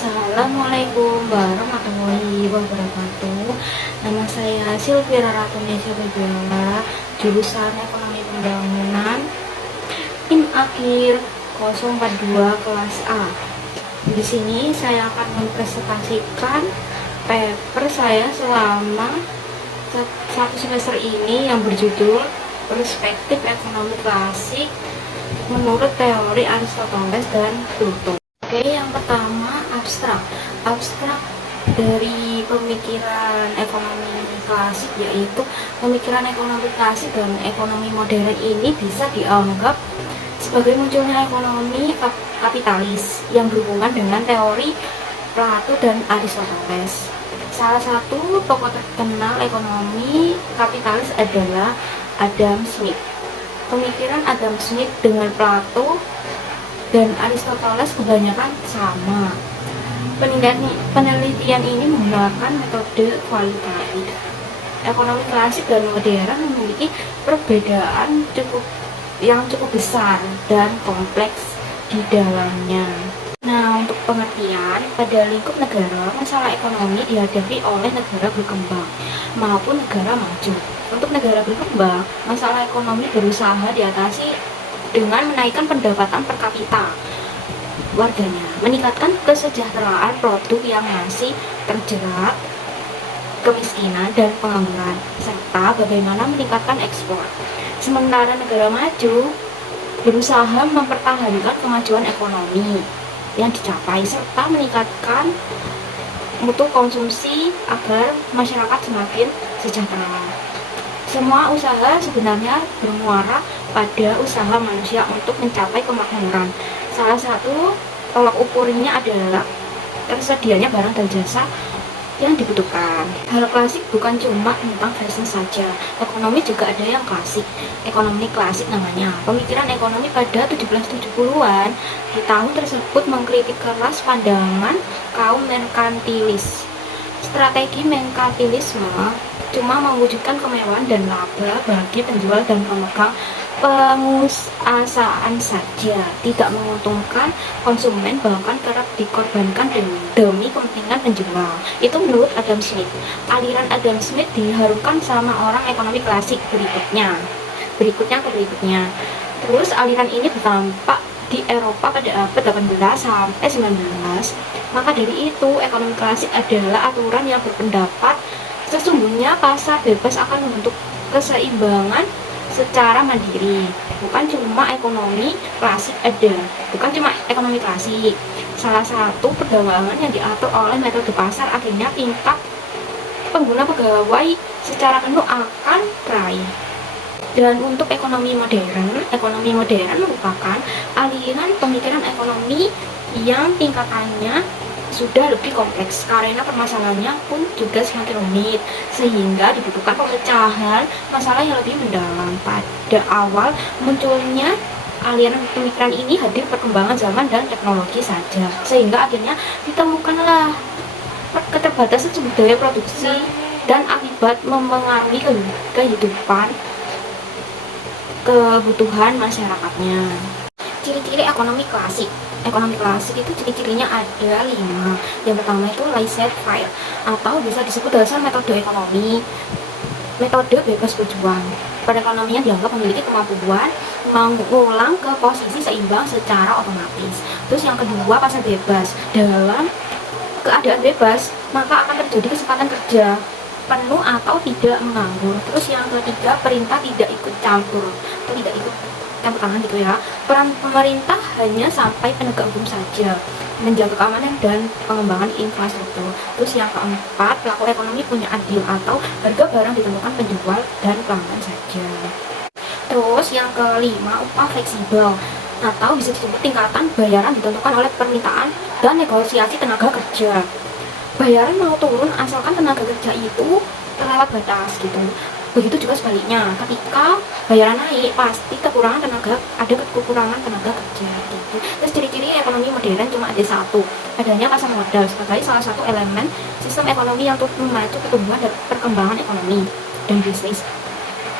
Assalamualaikum warahmatullahi wabarakatuh. Nama saya Silvira Ratunesia Bejala, jurusan Ekonomi Pembangunan, tim akhir 042 kelas A. Di sini saya akan mempresentasikan paper saya selama satu semester ini yang berjudul Perspektif Ekonomi Klasik menurut teori Aristoteles dan Plato. Oke, yang pertama abstrak dari pemikiran ekonomi klasik, yaitu pemikiran ekonomi klasik dan ekonomi modern ini bisa dianggap sebagai munculnya ekonomi kapitalis yang berhubungan dengan teori Plato dan Aristoteles. Salah satu tokoh terkenal ekonomi kapitalis adalah Adam Smith. Pemikiran Adam Smith dengan Plato dan Aristoteles kebanyakan sama. Penelitian ini menggunakan metode kualitatif. Ekonomi klasik dan modern memiliki perbedaan yang cukup besar dan kompleks di dalamnya. Nah, untuk pengertian, pada lingkup negara, masalah ekonomi dihadapi oleh negara berkembang maupun negara maju. Untuk negara berkembang, masalah ekonomi berusaha diatasi dengan menaikkan pendapatan per kapita warganya, meningkatkan kesejahteraan produk yang masih terjerat kemiskinan dan pengangguran, serta bagaimana meningkatkan ekspor. Sementara negara maju berusaha mempertahankan kemajuan ekonomi yang dicapai serta meningkatkan mutu konsumsi agar masyarakat semakin sejahtera. Semua usaha sebenarnya bermuara pada usaha manusia untuk mencapai kemakmuran. Salah satu tolak ukurnya adalah tersedianya barang dan jasa yang dibutuhkan. Hal klasik bukan cuma tentang fashion saja. Ekonomi juga ada yang klasik. Ekonomi klasik namanya. Pemikiran ekonomi pada 1770-an di tahun tersebut mengkritik keras pandangan kaum merkantilis. Strategi merkantilisme cuma mewujudkan kemewahan dan laba bagi penjual dan pemegang penguasaan saja, tidak menguntungkan konsumen, bahkan kerap dikorbankan demi kepentingan penjual. Itu menurut Adam Smith. Aliran Adam Smith diharumkan sama orang ekonomi klasik berikutnya. Terus aliran ini bertampak di Eropa pada abad 18 sampai 19. Maka dari itu, ekonomi klasik adalah aturan yang berpendapat sesungguhnya pasar bebas akan membentuk keseimbangan secara mandiri. Bukan cuma ekonomi klasik Salah satu perdagangan yang diatur oleh metode pasar akhirnya tingkat pengguna pegawai secara penuh akan raih. Dan untuk ekonomi modern merupakan aliran pemikiran ekonomi yang tingkatannya sudah lebih kompleks karena permasalahannya pun juga semakin rumit, sehingga dibutuhkan pemecahan masalah yang lebih mendalam. Pada awal munculnya aliran pemikiran ini hadir perkembangan zaman dan teknologi saja, sehingga akhirnya ditemukanlah keterbatasan sumber daya produksi dan akibat memengaruhi kebutuhan masyarakatnya. Ciri-ciri ekonomi klasik itu ciri-cirinya ada 5. Yang pertama itu laissez-faire atau bisa disebut dasar metode ekonomi, metode bebas berjuang. Perekonomian dianggap memiliki kemampuan mengulang ke posisi seimbang secara otomatis. Terus yang kedua, pasar bebas. Dalam keadaan bebas maka akan terjadi kesempatan kerja penuh atau tidak menganggur. Terus yang ketiga, perintah tidak ikut campur atau tidak ikut campur tangan gitu ya. Peran pemerintah hanya sampai penegak hukum saja, menjaga keamanan dan pengembangan infrastruktur. Terus yang keempat, pelaku ekonomi punya adil atau harga barang ditentukan penjual dan pelanggan saja. Terus yang kelima, upah fleksibel atau bisa disebut tingkatan bayaran ditentukan oleh permintaan dan negosiasi tenaga kerja. Bayaran mau turun asalkan tenaga kerja itu terlewat batas gitu. Begitu juga sebaliknya, ketika bayaran naik pasti kekurangan tenaga kerja gitu. Terus ciri-ciri ekonomi modern cuma ada satu, adanya pasar modal sebagai salah satu elemen sistem ekonomi yang turut memacu pertumbuhan dan perkembangan ekonomi dan bisnis.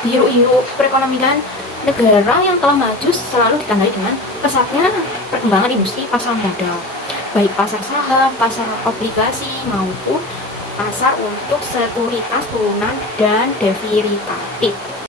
Hiruk-hiruk perekonomian negara yang telah maju selalu ditandai dengan pesatnya perkembangan industri pasar modal. baik pasar saham, pasar obligasi, maupun pasar untuk sekuritas turunan dan derivatif.